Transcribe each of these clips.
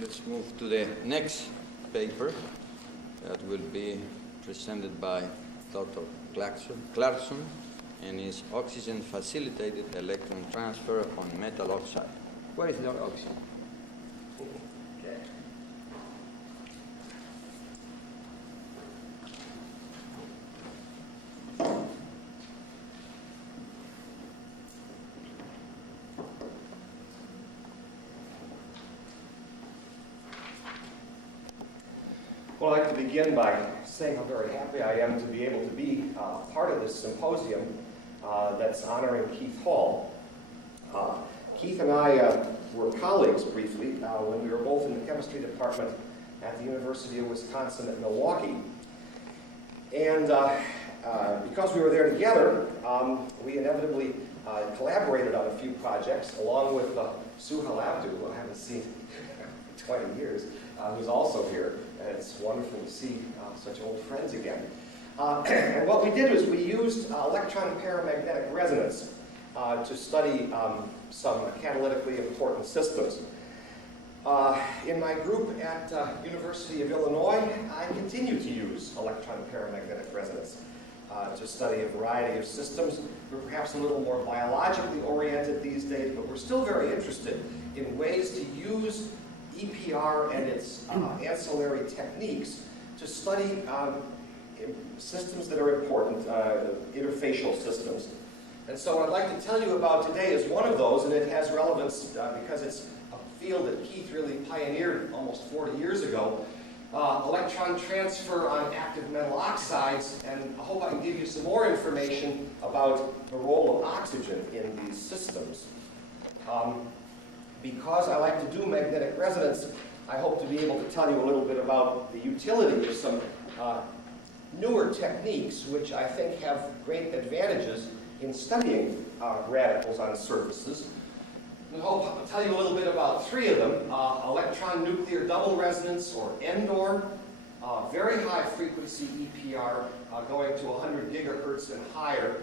let's move to the next paper that will be presented by Dr. Clackson, and is oxygen-facilitated electron transfer on metal oxide. Where is the oxygen? Okay. Well, I'd like to begin by saying how very happy I am to be able to be part of this symposium that's honoring Keith Hall. Keith and I were colleagues briefly when we were both in the chemistry department at the University of Wisconsin at Milwaukee. And because we were there together, we inevitably collaborated on a few projects, along with Suhail Abdu, who I haven't seen in 20 years, who's also here. And it's wonderful to see such old friends again. And what we did was we used electron paramagnetic resonance to study some catalytically important systems. In my group at University of Illinois, I continue to use electron paramagnetic resonance to study a variety of systems. We're perhaps a little more biologically oriented these days, but we're still very interested in ways to use EPR and its ancillary techniques to study systems that are important, interfacial systems. And so what I'd like to tell you about today is one of those, and it has relevance because it's a field that Keith really pioneered almost 40 years ago, electron transfer on active metal oxides, and I hope I can give you some more information about the role of oxygen in these systems. Because I like to do magnetic resonance, I hope to be able to tell you a little bit about the utility of some newer techniques which I think have great advantages in studying radicals on surfaces. I hope I'll tell you a little bit about three of them. Electron nuclear double resonance, or ENDOR, very high frequency EPR going to 100 gigahertz and higher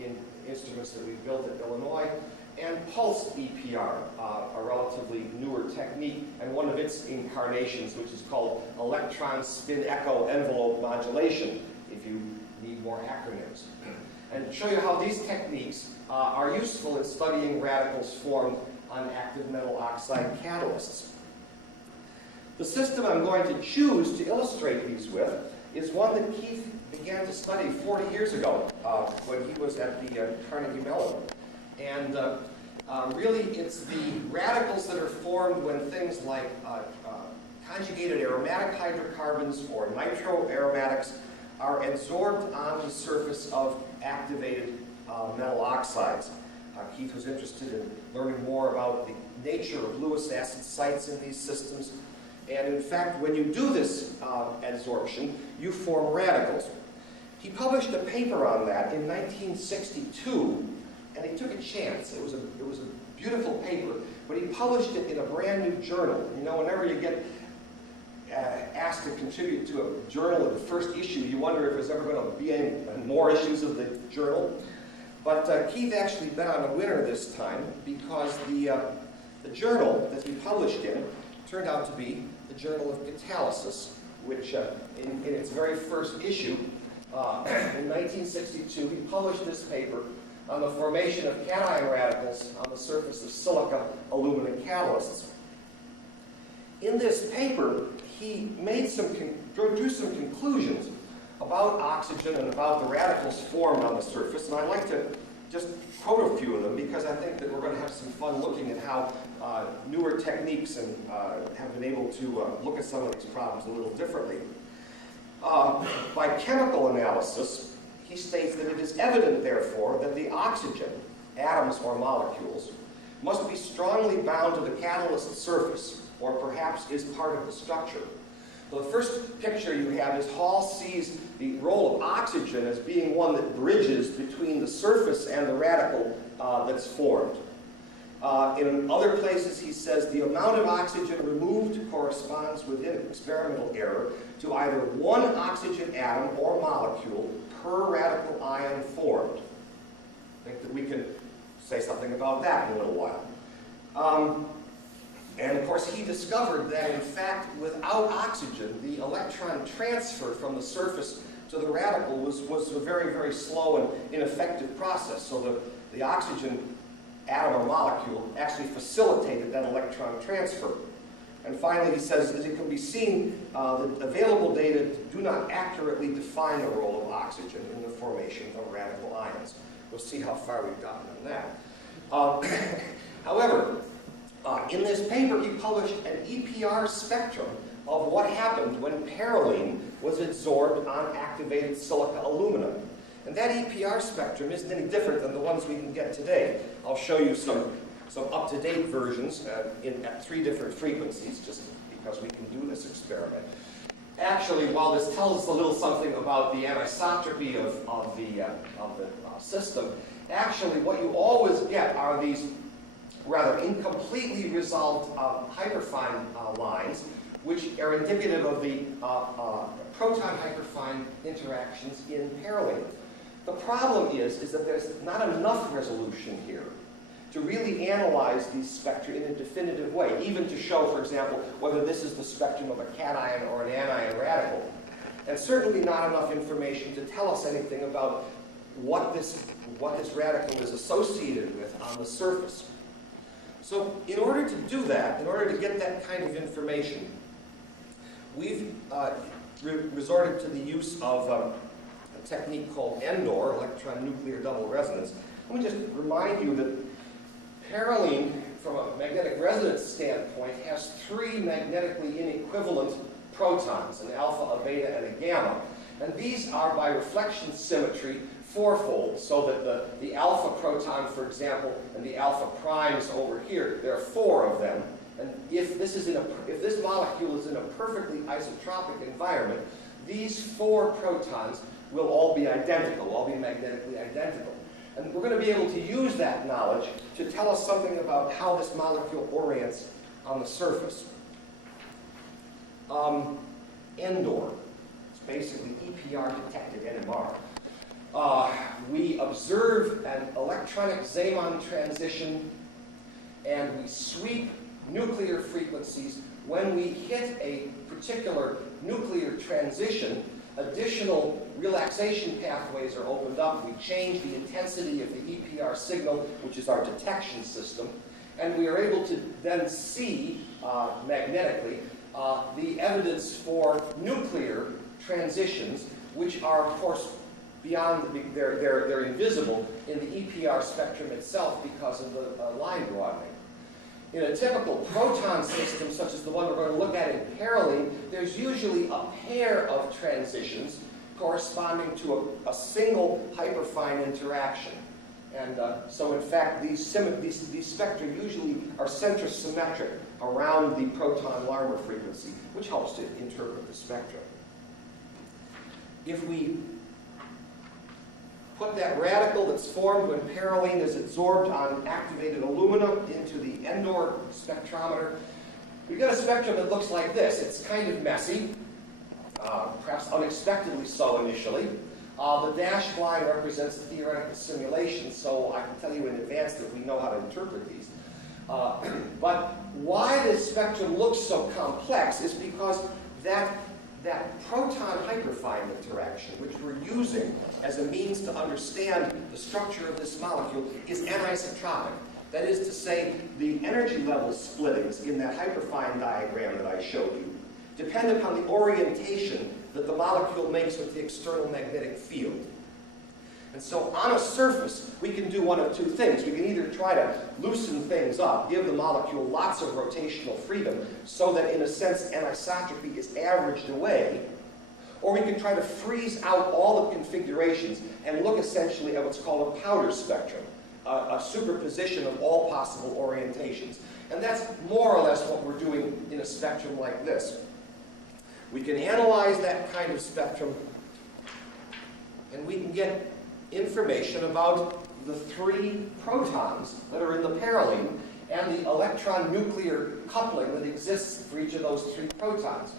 in instruments that we've built at Illinois, and pulsed EPR, a relatively newer technique, and one of its incarnations, which is called electron spin echo envelope modulation, if you need more acronyms. And show you how these techniques are useful in studying radicals formed on active metal oxide catalysts. The system I'm going to choose to illustrate these with is one that Keith began to study 40 years ago when he was at the Carnegie Mellon. And really, it's the radicals that are formed when things like conjugated aromatic hydrocarbons or nitroaromatics are adsorbed on the surface of activated metal oxides. Keith was interested in learning more about the nature of Lewis acid sites in these systems. And in fact, when you do this adsorption, you form radicals. He published a paper on that in 1962. And he took a chance. It was a beautiful paper, but he published it in a brand new journal. You know, whenever you get asked to contribute to a journal in the first issue, you wonder if there's ever going to be any more issues of the journal. But Keith actually bet on a winner this time, because the journal that he published in turned out to be the Journal of Catalysis, which in its very first issue, in 1962, he published this paper on the formation of cation radicals on the surface of silica aluminum catalysts. In this paper, he drew some conclusions about oxygen and about the radicals formed on the surface, and I'd like to just quote a few of them because I think that we're going to have some fun looking at how newer techniques and have been able to look at some of these problems a little differently. By chemical analysis, he states that it is evident, therefore, that the oxygen, atoms or molecules, must be strongly bound to the catalyst surface, or perhaps is part of the structure. So the first picture you have is Hall sees the role of oxygen as being one that bridges between the surface and the radical that's formed. In other places, he says the amount of oxygen removed corresponds within experimental error to either one oxygen atom or molecule per radical ion formed. I think that we can say something about that in a little while. And of course, course, he discovered that, in fact, without oxygen, the electron transfer from the surface to the radical was a very, very slow and ineffective process. So the oxygen atom or molecule actually facilitated that electron transfer. And finally, he says, as it can be seen, the available data do not accurately define the role of oxygen in the formation of radical ions. We'll see how far we've gotten on that. However, in this paper, he published an EPR spectrum of what happened when perylene was adsorbed on activated silica aluminum. And that EPR spectrum isn't any different than the ones we can get today. I'll show you some up-to-date versions at 3 different frequencies, just because we can do this experiment. Actually, while this tells us a little something about the anisotropy of the system, actually what you always get are these rather incompletely resolved hyperfine lines, which are indicative of the proton hyperfine interactions in perylene. The problem is that there's not enough resolution here to really analyze these spectra in a definitive way, even to show, for example, whether this is the spectrum of a cation or an anion radical. And certainly not enough information to tell us anything about what this radical is associated with on the surface. So in order to do that, in order to get that kind of information, we've resorted to the use of a technique called Nmr, electron nuclear double resonance. Let me just remind you that perylene, from a magnetic resonance standpoint, has 3 magnetically inequivalent protons, an alpha, a beta, and a gamma. And these are, by reflection symmetry, 4-fold, so that the alpha proton, for example, and the alpha primes over here, there are 4 of them. And if this molecule is in a perfectly isotropic environment, these 4 protons will all be identical, all be magnetically identical. And we're going to be able to use that knowledge to tell us something about how this molecule orients on the surface. Nmr, it's basically EPR detected NMR. We observe an electronic Zeeman transition, and we sweep nuclear frequencies. When we hit a particular nuclear transition, additional relaxation pathways are opened up. We change the intensity of the EPR signal, which is our detection system, and we are able to then see magnetically the evidence for nuclear transitions, which are, of course, beyond they're invisible in the EPR spectrum itself because of the line broadening. In a typical proton system, such as the one we're going to look at in perylene, there's usually a pair of transitions corresponding to a single hyperfine interaction. And so, in fact, these spectra usually are centrosymmetric around the proton-Larmor frequency, which helps to interpret the spectra. If we put that radical that's formed when perylene is adsorbed on activated aluminum into the Nmr spectrometer, we get a spectrum that looks like this. It's kind of messy, perhaps unexpectedly so initially. The dashed line represents the theoretical simulation, so I can tell you in advance that we know how to interpret these. But why this spectrum looks so complex is because that proton hyperfine interaction, which we're using as a means to understand the structure of this molecule, is anisotropic. That is to say, the energy level splittings in that hyperfine diagram that I showed you depend upon the orientation that the molecule makes with the external magnetic field. And so on a surface, we can do one of 2 things. We can either try to loosen things up, give the molecule lots of rotational freedom, so that in a sense anisotropy is averaged away, or we can try to freeze out all the configurations and look essentially at what's called a powder spectrum, a superposition of all possible orientations. And that's more or less what we're doing in a spectrum like this. We can analyze that kind of spectrum, and we can get information about the 3 protons that are in the perylene and the electron-nuclear coupling that exists for each of those 3 protons.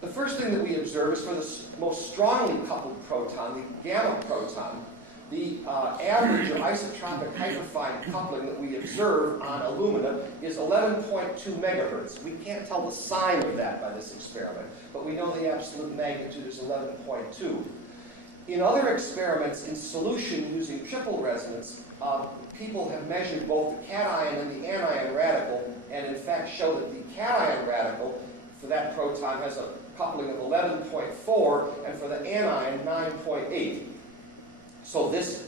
The first thing that we observe is for the most strongly coupled proton, the gamma proton, the average or isotropic hyperfine coupling that we observe on alumina is 11.2 megahertz. We can't tell the sign of that by this experiment, but we know the absolute magnitude is 11.2. In other experiments in solution using triple resonance, people have measured both the cation and the anion radical, and in fact show that the cation radical for that proton has a coupling of 11.4, and for the anion, 9.8. So this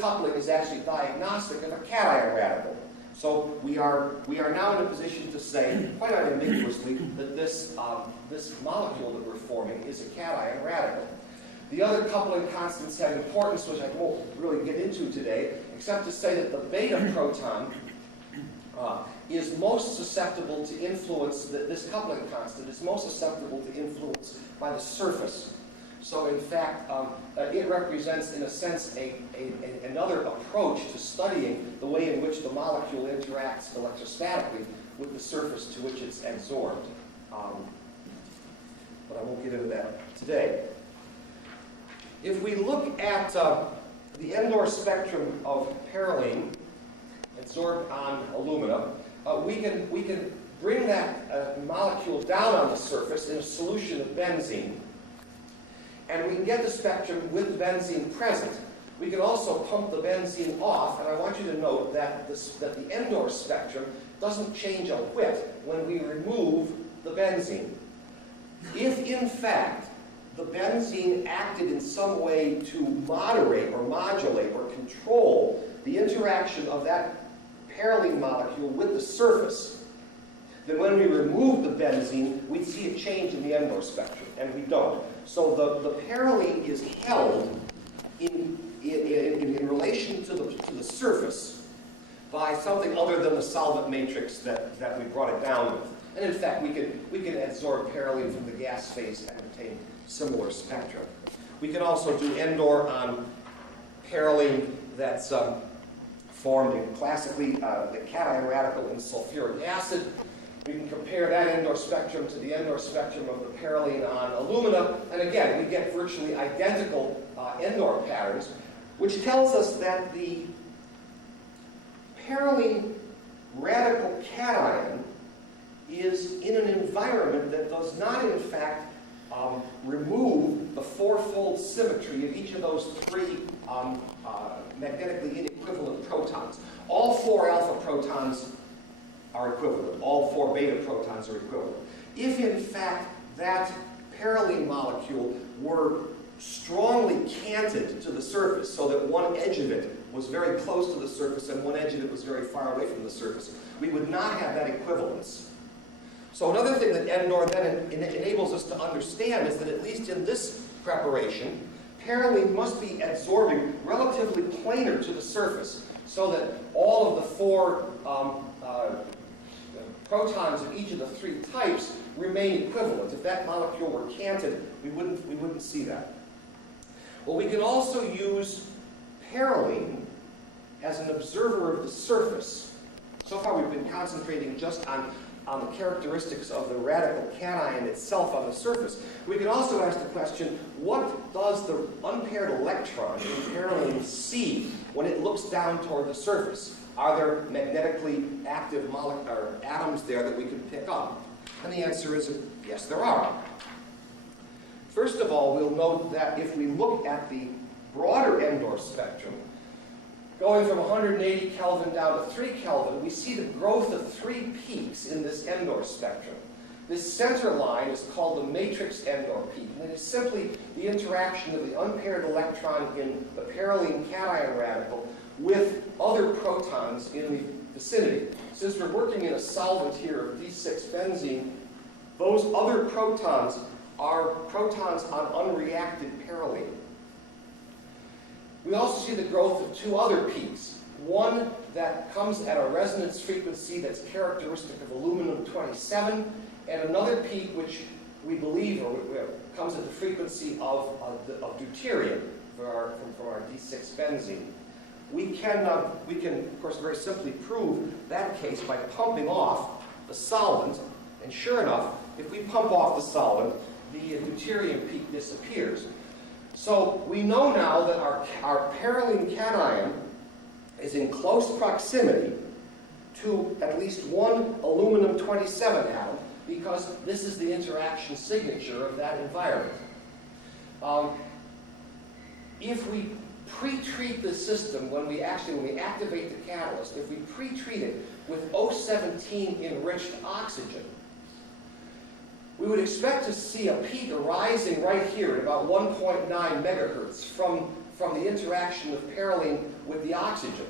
coupling is actually diagnostic of a cation radical. So we are now in a position to say, quite unambiguously, that this molecule that we're forming is a cation radical. The other coupling constants have importance, which I won't really get into today, except to say that the beta proton is most susceptible to influence, this coupling constant is most susceptible to influence by the surface. So in fact, it represents, in a sense, another approach to studying the way in which the molecule interacts electrostatically with the surface to which it's adsorbed. But I won't get into that today. If we look at the Nmr spectrum of perylene adsorbed on alumina, we can bring that molecule down on the surface in a solution of benzene, and we can get the spectrum with the benzene present. We can also pump the benzene off, and I want you to note that the Nmr spectrum doesn't change a whit when we remove the benzene. If, in fact, the benzene acted in some way to moderate or modulate or control the interaction of that perylene molecule with the surface, then when we remove the benzene, we'd see a change in the Nmr spectrum, and we don't. So the perylene is held in relation to the surface by something other than the solvent matrix that we brought it down with. And in fact, we can adsorb perylene from the gas phase and obtain similar spectra. We can also do Nmr on perylene that's formed in classically the cation radical in sulfuric acid. We can compare that Nmr spectrum to the Nmr spectrum of the perylene on alumina, and again, we get virtually identical Nmr patterns, which tells us that the perylene radical cation is in an environment that does not, in fact, remove the fourfold symmetry of each of those three magnetically inequivalent protons. All four alpha protons are equivalent. All four beta protons are equivalent. If, in fact, that perylene molecule were strongly canted to the surface so that one edge of it was very close to the surface and one edge of it was very far away from the surface, we would not have that equivalence. So another thing that Nmr then enables us to understand is that at least in this preparation, perylene must be adsorbing relatively planar to the surface so that all of the four protons of each of the three types remain equivalent. If that molecule were canted, we wouldn't see that. Well, we can also use perylene as an observer of the surface. So far we've been concentrating just on the characteristics of the radical cation itself on the surface. We can also ask the question, what does the unpaired electron in perylene see when it looks down toward the surface? Are there magnetically active atoms there that we can pick up? And the answer is yes, there are. First of all, we'll note that if we look at the broader Nmr spectrum, going from 180 Kelvin down to 3 Kelvin, we see the growth of 3 peaks in this Nmr spectrum. This center line is called the matrix Nmr peak, and it is simply the interaction of the unpaired electron in the perylene cation radical with other protons in the vicinity. Since we're working in a solvent here of D6 benzene, those other protons are protons on unreacted perylene. We also see the growth of 2 other peaks. One that comes at a resonance frequency that's characteristic of aluminum-27, and another peak which we believe comes at the frequency of deuterium from our D6 benzene. We can, of course, very simply prove that case by pumping off the solvent, and sure enough, if we pump off the solvent, the deuterium peak disappears. So we know now that our perylene cation is in close proximity to at least one aluminum-27 atom, because this is the interaction signature of that environment. If we pre-treat the system, when we activate the catalyst, if we pre-treat it with O17 enriched oxygen, we would expect to see a peak arising right here at about 1.9 megahertz from the interaction of perylene with the oxygen.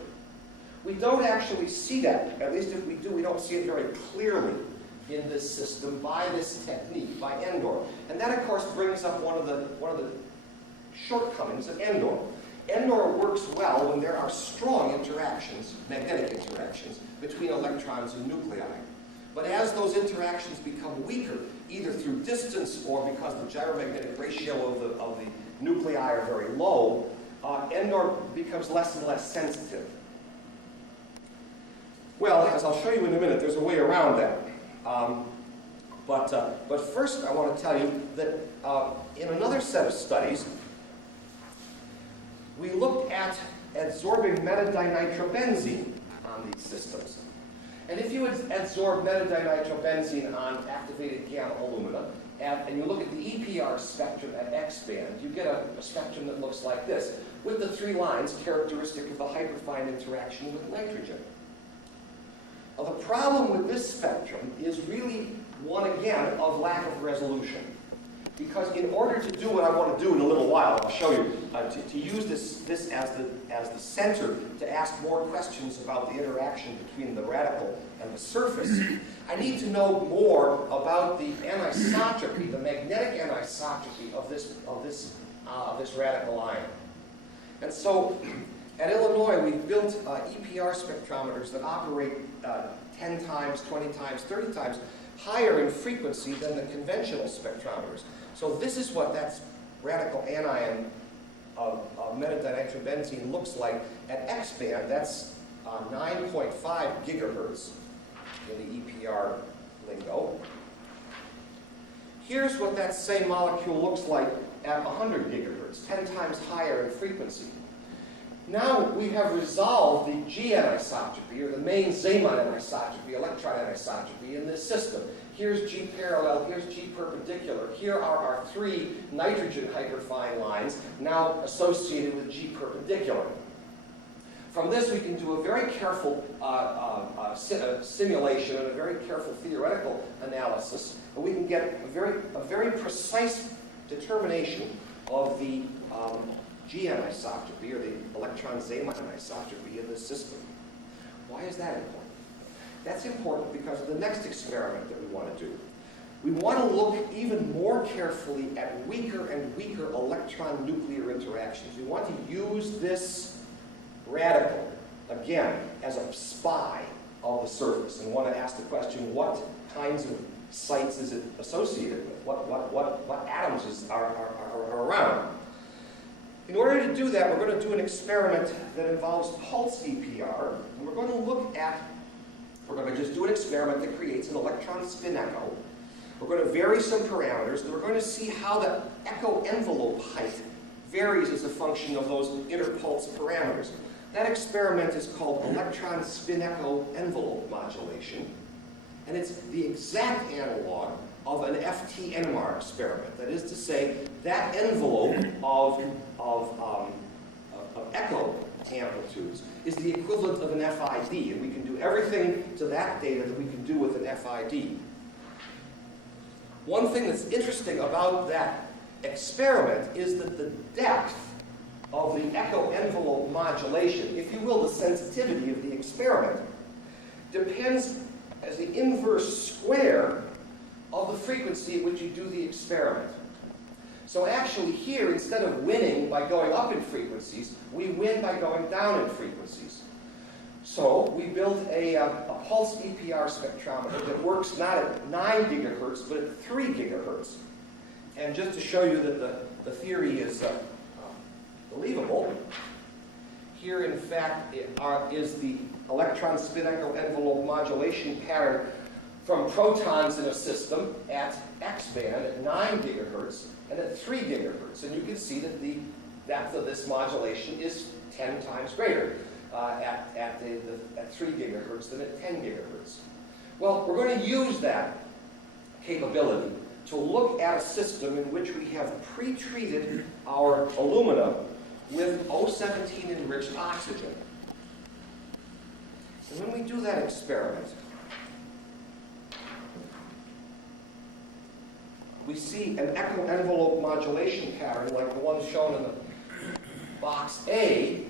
We don't actually see that. At least if we do, we don't see it very clearly in this system by this technique, by Endor. And that, of course, brings up one of the shortcomings of Endor. Endor works well when there are strong interactions, magnetic interactions, between electrons and nuclei. But as those interactions become weaker, either through distance or because the gyromagnetic ratio of the nuclei are very low, Endor becomes less and less sensitive. Well, as I'll show you in a minute, there's a way around that. But first I want to tell you that in another set of studies, we looked at adsorbing metadinitrobenzene on these systems. And if you adsorb metadinitrobenzene on activated gamma alumina, and you look at the EPR spectrum at X band, you get a spectrum that looks like this, with the three lines characteristic of the hyperfine interaction with nitrogen. Well, the problem with this spectrum is really one, again, of lack of resolution. Because in order to do what I want to do in a little while, I'll show you, to use this as the center to ask more questions about the interaction between the radical and the surface, I need to know more about the anisotropy, the magnetic anisotropy of this radical ion. And so, at Illinois, we've built EPR spectrometers that operate 10 times, 20 times, 30 times higher in frequency than the conventional spectrometers. So this is what that radical anion of metadinitrobenzene looks like at X band. That's 9.5 gigahertz in the EPR lingo. Here's what that same molecule looks like at 100 gigahertz, 10 times higher in frequency. Now we have resolved the G anisotropy, or the main Zeeman anisotropy, electron anisotropy in this system. Here's G parallel, here's G perpendicular. Here are our three nitrogen hyperfine lines, now associated with G perpendicular. From this we can do a very careful simulation and a very careful theoretical analysis, and we can get a very precise determination of the G anisotropy, or the electron-Zeeman anisotropy in this system. Why is that important? That's important because of the next experiment that we want to do. We want to look even more carefully at weaker and weaker electron-nuclear interactions. We want to use this radical, again, as a spy of the surface, and want to ask the question, what kinds of sites is it associated with? What atoms are around? In order to do that, we're going to do an experiment that involves pulse EPR, and we're going to just do an experiment that creates an electron spin echo. We're going to vary some parameters, and we're going to see how the echo envelope height varies as a function of those interpulse parameters. That experiment is called electron spin echo envelope modulation, and it's the exact analog of an FT Nmr experiment. That is to say, that envelope of echo amplitudes is the equivalent of an FID, and we can do everything to that data that we can do with an FID. One thing that's interesting about that experiment is that the depth of the echo envelope modulation, if you will, the sensitivity of the experiment, depends as the inverse square of the frequency at which you do the experiment. So actually here, instead of winning by going up in frequencies, we win by going down in frequencies. So we built a pulse EPR spectrometer that works not at 9 gigahertz, but at 3 gigahertz. And just to show you that the theory is believable, here in fact is the electron spin echo envelope modulation pattern from protons in a system at X band at 9 gigahertz and at 3 gigahertz. And you can see that the depth of this modulation is 10 times greater at 3 gigahertz than at 10 gigahertz. Well, we're going to use that capability to look at a system in which we have pre-treated our alumina with O17 enriched oxygen. And when we do that experiment, we see an echo envelope modulation pattern like the one shown in the box A.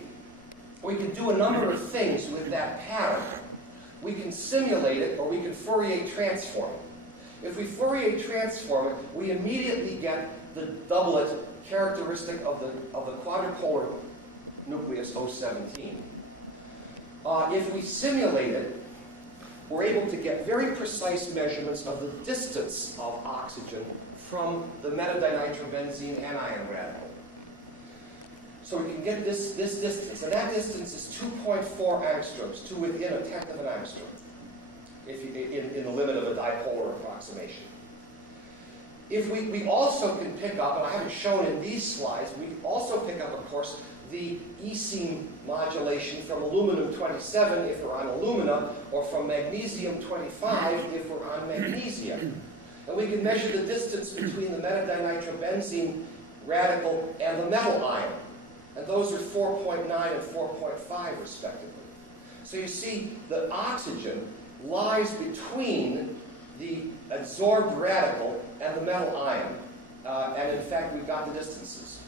We can do a number of things with that pattern. We can simulate it, or we can Fourier transform it. If we Fourier transform it, we immediately get the doublet characteristic of the quadrupolar nucleus O17. If we simulate it, we're able to get very precise measurements of the distance of oxygen from the metadinitrobenzene anion radical. So we can get this distance, and that distance is 2.4 angstroms, to within a tenth of an angstrom, in the limit of a dipolar approximation. If we also can pick up, and I haven't shown in these slides, we also pick up, of course, the E-seam modulation from aluminum-27 if we're on alumina, or from magnesium-25 if we're on magnesium. And we can measure the distance between the metadinitrobenzene radical and the metal ion. And those are 4.9 and 4.5 respectively. So you see, the oxygen lies between the adsorbed radical and the metal ion. And in fact, we've got the distances.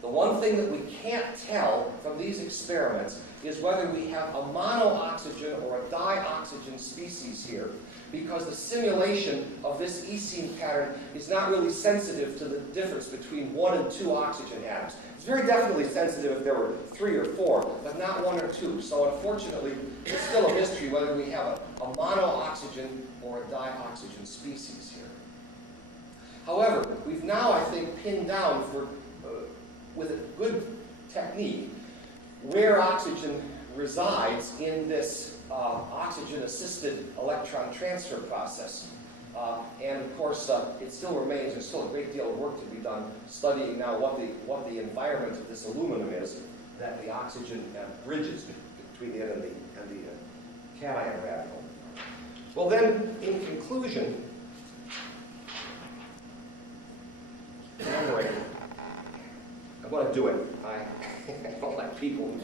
The one thing that we can't tell from these experiments is whether we have a monooxygen or a dioxygen species here, because the simulation of this E-seam pattern is not really sensitive to the difference between 1 and 2 oxygen atoms. It's very definitely sensitive if there were 3 or 4, but not 1 or 2. So unfortunately, it's still a mystery whether we have a monooxygen or a dioxygen species here. However, we've now, I think, pinned down with a good technique where oxygen resides in this oxygen-assisted electron transfer process. And of course, it still remains, there's still a great deal of work to be done studying now what the environment of this aluminum is that the oxygen bridges between it and the cation radical. Well then, in conclusion, I'm going to do it. I don't like people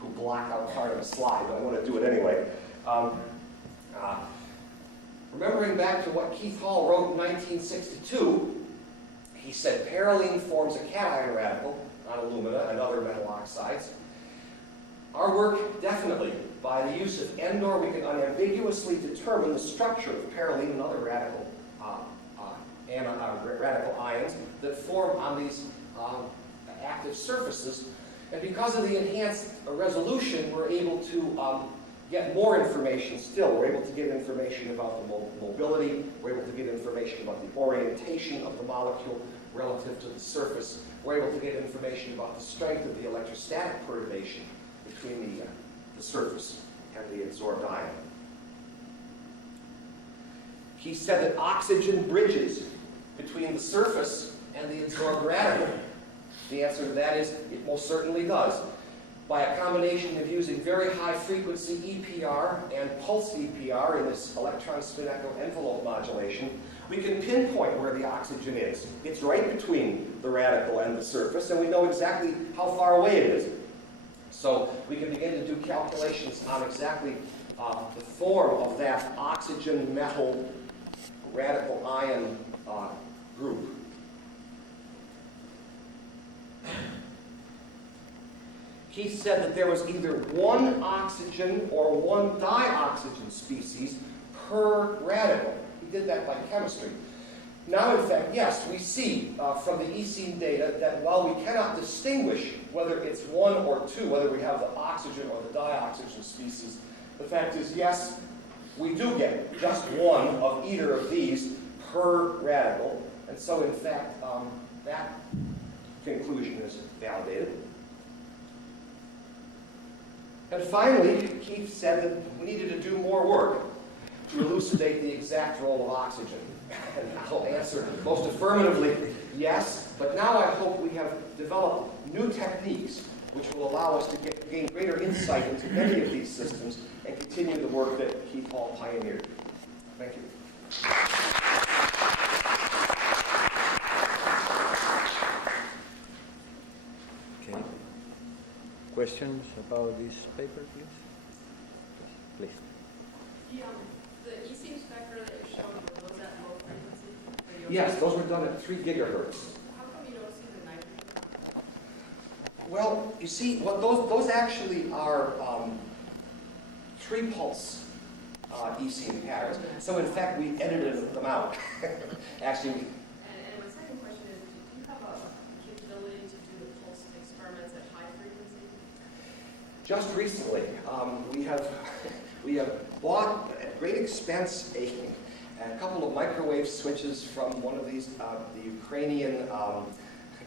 who block out part of a slide, but I want to do it anyway. Remembering back to what Keith Hall wrote in 1962, he said perylene forms a cation radical on alumina and other metal oxides. Our work, definitely, by the use of ENDOR, we can unambiguously determine the structure of perylene and other radical ions that form on these active surfaces. And because of the enhanced resolution, we're able to get more information still. We're able to get information about the mobility. We're able to get information about the orientation of the molecule relative to the surface. We're able to get information about the strength of the electrostatic perturbation between the surface and the adsorbed ion. He said that oxygen bridges between the surface and the adsorbed radical. The answer to that is it most certainly does. By a combination of using very high frequency EPR and pulsed EPR in this electron spin echo envelope modulation, we can pinpoint where the oxygen is. It's right between the radical and the surface, and we know exactly how far away it is. So we can begin to do calculations on exactly the form of that oxygen metal radical ion group. He said that there was either one oxygen or one dioxygen species per radical. He did that by chemistry. Now, in fact, yes, we see from the E-seam data that while we cannot distinguish whether it's 1 or 2, whether we have the oxygen or the dioxygen species, the fact is, yes, we do get just one of either of these per radical. And so, in fact, that conclusion is validated. And finally, Keith said that we needed to do more work to elucidate elucidate the exact role of oxygen? And I'll answer most affirmatively, yes. But now I hope we have developed new techniques which will allow us to gain greater insight into many of these systems and continue the work that Keith Hall pioneered. Thank you. Okay. Questions about this paper, please? Please. The Nmr Spectra that you showed, was that low frequency? Yes, those were done at 3 gigahertz. How come you don't see the nitrogen? Well, you see, what those actually are 3-pulse ECM patterns. So in fact, we edited them out. Actually, And my second question is, do you have a capability to do the pulse experiments at high frequency? just recently, we have bought at great expense a couple of microwave switches from one of these, the Ukrainian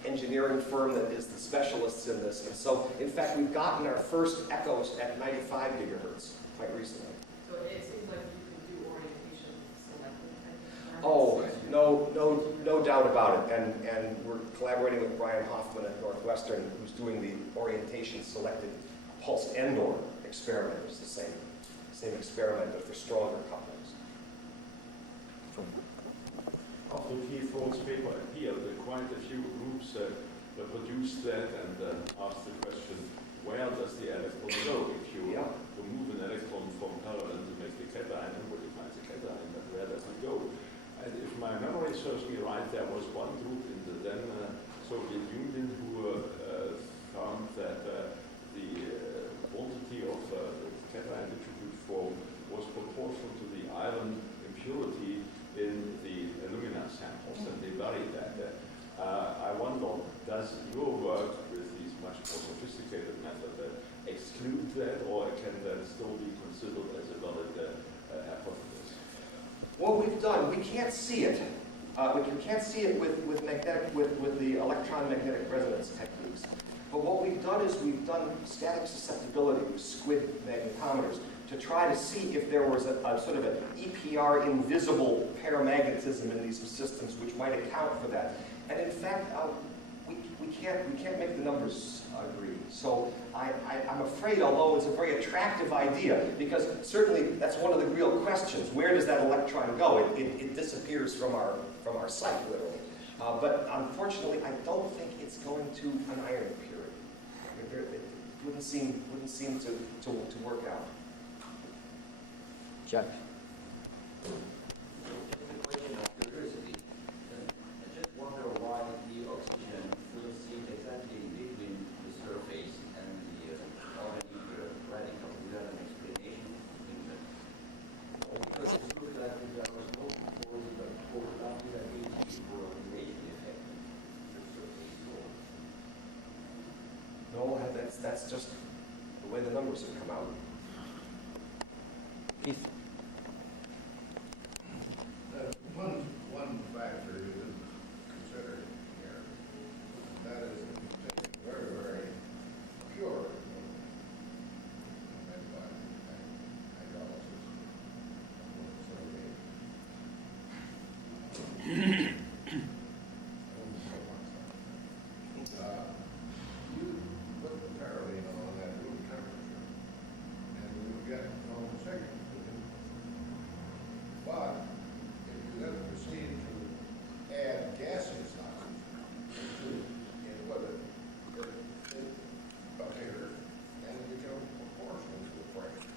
engineering firm that is the specialists in this. And so, in fact, we've gotten our first echoes at 95 gigahertz quite recently. So it seems like you can do orientation selective. Oh, no doubt about it. And we're collaborating with Brian Hoffman at Northwestern, who's doing the orientation selected pulse Endor experiment. It's the same experiment, but for stronger couplings. After Keith Hall's paper appeared, quite a few groups produced that and asked the question, where does the electron go? If you remove an electron from perylene to make the cation, nobody finds the cation, but where does it go? And if my memory serves me right, there was one group in the then Soviet Union who found that the quantity of the cation attribute form was proportional to the iron impurity in the alumina samples, and they buried that. I wonder, does your work with these much more sophisticated methods exclude that, or can that still be considered as a valid hypothesis? What we've done, we can't see it. We can't see it with the electron magnetic resonance techniques. But what we've done is we've done static susceptibility with squid magnetometers to try to see if there was a sort of an EPR invisible paramagnetism in these systems which might account for that. And in fact, we can't make the numbers agree. So I'm afraid, although it's a very attractive idea, because certainly that's one of the real questions: where does that electron go? It disappears from our sight, literally. But unfortunately, I don't think it's going to an iron impurity. It wouldn't seem to work out. Jack. A question of curiosity. I just wonder why the oxygen doesn't sit exactly between the surface and the organic radical without an explanation. Because it looks like there was no probability for radiation effect on the surface. No, that's just the way the numbers have come out. Keith. One factor you didn't consider here, and that is taking very, very pure made by hydrolysis. You put the perylene on at room temperature, and you get no signal. But if you then proceed to add gaseous oxygen with it appears and it becomes proportional to the pressure.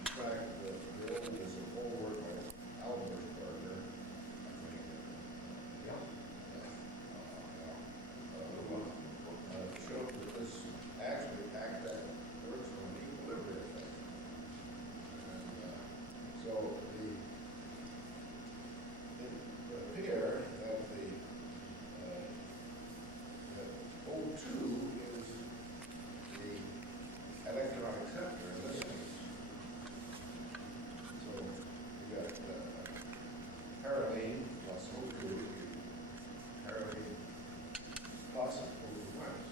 In fact, the old is a forward by Albert Gardner, showed that this actually works on an equilibrium effect. And so it appear that the O2 is the electron acceptor in this case. So you got perylene plus O2, perylene plus O2 minus.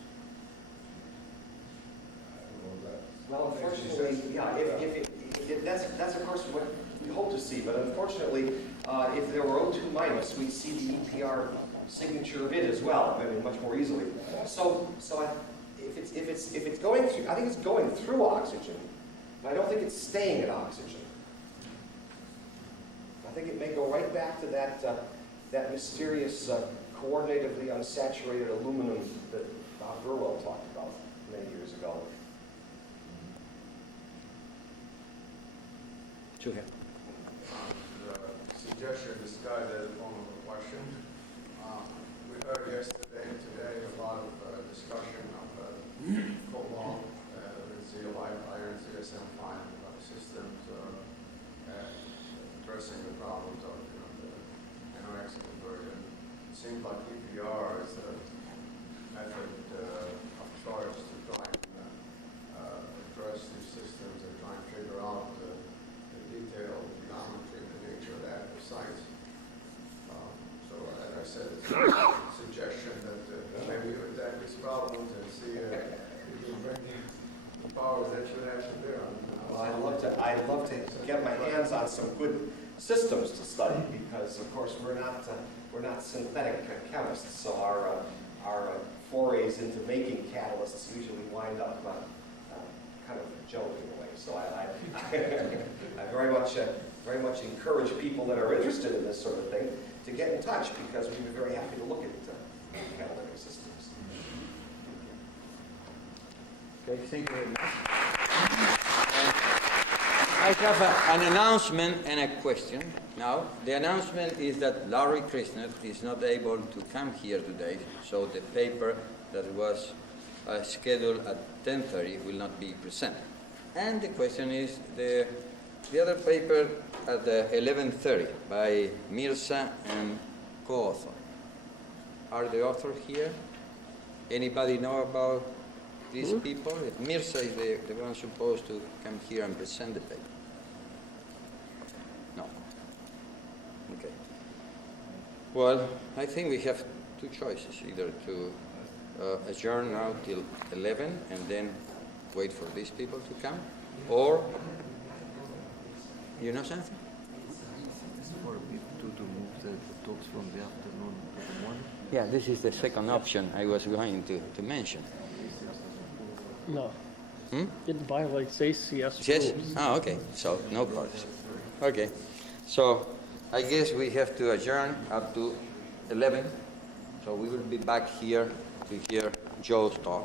I don't know if that. Well, unfortunately, yeah. If that's of course what we hope to see, but unfortunately, if there were O2 minus, we'd see the EPR signature of it as well, I mean, much more easily. If it's going through, I think it's going through oxygen, but I don't think it's staying at oxygen. I think it may go right back to that mysterious coordinatively unsaturated aluminum that Bob Burwell talked about many years ago. Go ahead. The suggestion disguised as a form of a question. We heard yesterday and today a lot of discussion of cobalt, zeolite, iron, CSM5 systems addressing the problems of the NOx conversion. It seems like EPR is the method of choice to try and address these systems and try and figure out the detailed geometry and the nature of the active sites. So as I said, it's a suggestion that maybe you attack these problems and see if you can bring the powers that should have to bear on them. Well, I'd love to get my hands on some good systems to study because, of course, we're not synthetic chemists, so our forays into making catalysts usually wind up kind of a joke in a way. So I very much encourage people that are interested in this sort of thing to get in touch because we'd be very happy to look at catalytic systems. Okay, thank you very much. I have an announcement and a question. Now, the announcement is that Larry Krishner is not able to come here today, so the paper that was scheduled at 10:30 will not be presented. And the question is the other paper at 11:30 by Mirza and co-author. Are the authors here? Anybody know about these people? Mirza is the one supposed to come here and present the paper. No. Okay. Well, I think we have two choices, either to adjourn now till 11 and then wait for these people to come, or, you know something? It's for people to move the talks from the afternoon to the morning. Yeah, this is the second option I was going to mention. No. Hmm? It violates ACS Yes? rules. Ah, okay. So, no problems. Okay. So, I guess we have to adjourn up to 11. So, we will be back here to hear Joe's talk.